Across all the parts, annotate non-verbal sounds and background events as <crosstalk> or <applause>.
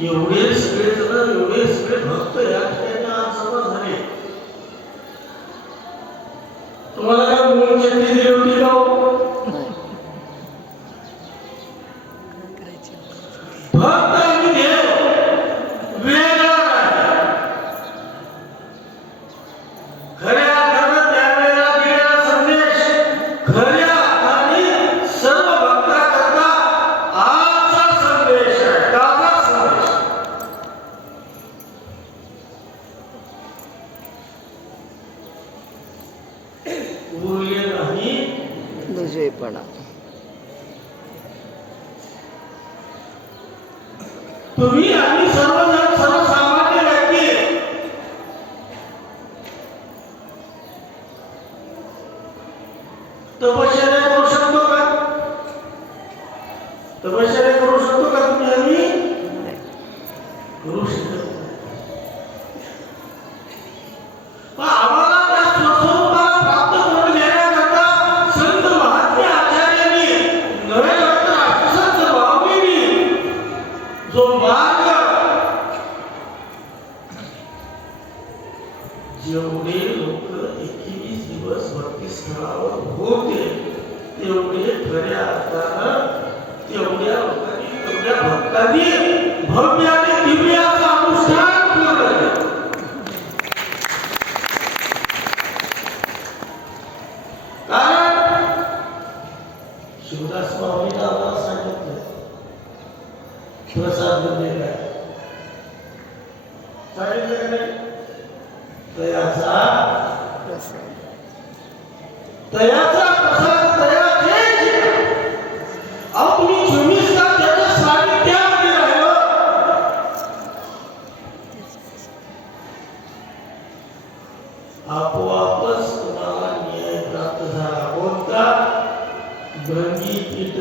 एवढे सगळे जण एवढे सगळे भक्त या तुम्ही आम्ही सर्वजण सर्वसामान्य व्यक्ती. तपश्चर्या करू शकतो का? तपश्चर्या करू शकतो का तुम्ही आम्ही? करू शकतो तेवढ्या भव्य दिव्य अनुष्ठान पूर्ण केलं. कारण शिवदास स्वामींनी आम्हाला सांगितलं प्रसाद म्हणजे काय सांगितलं का नाही तयाचा तयाचा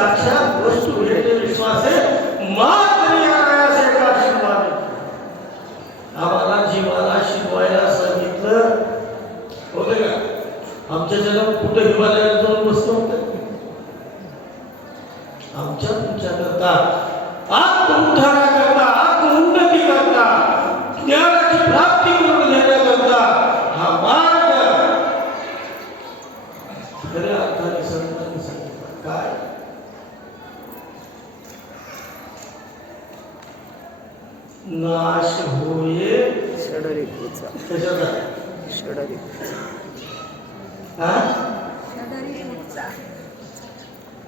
साक्षात वस्तू भेटे विश्वास आहे. मात्र यासे आम्हाला जीवाला शिकवायला सांगितलं. होते का? आमच्या जगात कुठं हिमालयात जाऊन बसतो होते आमच्या तुमच्या करता आत्मउद्धारा करता आत्मउन्नती करता ज्ञानाची प्राप्ती करून घेण्याकरता हा मार्ग खऱ्या अर्थाने संतांनी सांगितला काय नाश होये षडरिपूचा कशाचा? षडरिपू हा?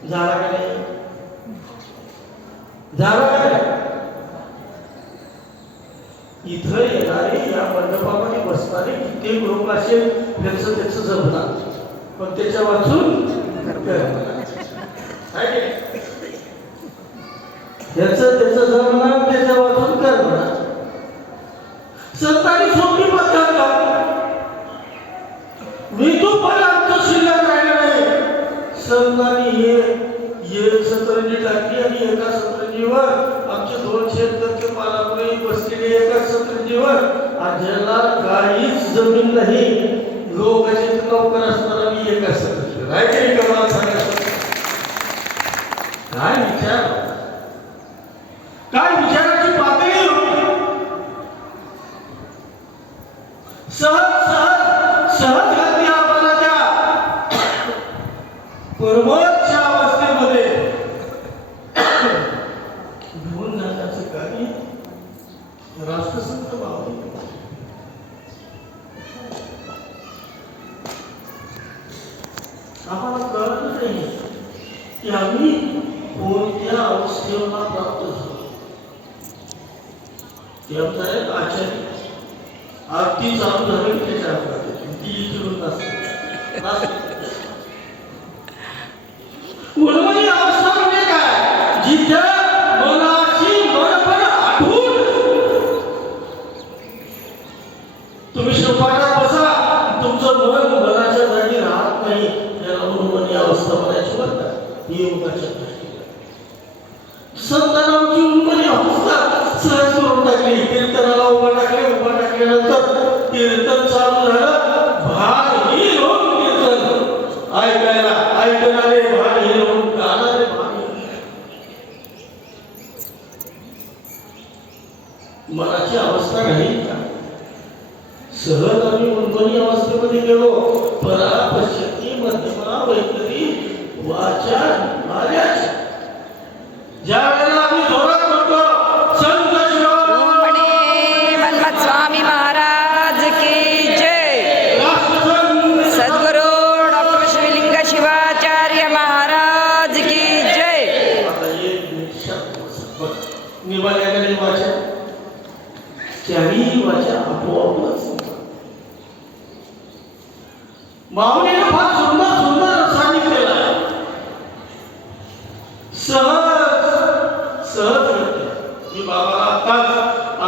झाला का नाही? झाला का नाही? इथं येणारे या मंडपामध्ये बसणारे कित्येक लोक असे त्यांचं त्याचं जमणार पण त्याच्या वाचून <laughs> याचं त्याचं जमणार त्याच्या वाचून कर म्हणा. संतांनी सोपी पद्धत का? मी तो पण आमचं शिल्लक राहिलं नाही. सत्तानी हे हे सतरंजी टाकली आणि एका सतरंजीवर आमचे दोन शेतकरी पालापुरे बसलेले एका सतरंजीवर आणि ज्याला काहीच जमीन नाही. लोकांचे लवकर असणार मी एका सतरंजी आहे का मला सांगायचं? काय विचार? काय विचाराची पातळी हो. सहज सहज सहज गती आम्हाला त्या. परमोच्च अवस्थेमध्ये. घेऊन जाण्याचं कार्य राष्ट्रसंत बाबांनी आम्हाला कळत नाही की आम्ही कोणत्या अवस्थेला प्राप्त झालो. ते आमचा आचार्य आरती चालू झाली त्याच्या हातात ती इकडून नसते अवस्था म्हणजे काय जिथे आठवून तुम्ही श्रपाटात बसा तुमचं मन मनाच्या जागी राहत नाही त्याला उर्वरित अवस्था म्हणायची बरं का ही योगाच्या दृष्टीने उन्मनी अवस्था सहज करून टाकली. कीर्तनाला उभा टाकले उभा टाकल्यानंतर कीर्तन चालू झालं. भानहीन लोक कीर्तन. ऐकायला ऐकणारे भानहीन लोक. गाणारे भानहीन मनाची अवस्था नाही का? सहज आम्ही मुंबई अवस्थेमध्ये गेलो. पण निश्चय निवाल्याकडे वाचा? चारही वाचा आपोआपच. माऊलीनं फार सुंदर सुंदर सांगितलेलं आहे सहज सहज घडते मी बाबाला आत्ताच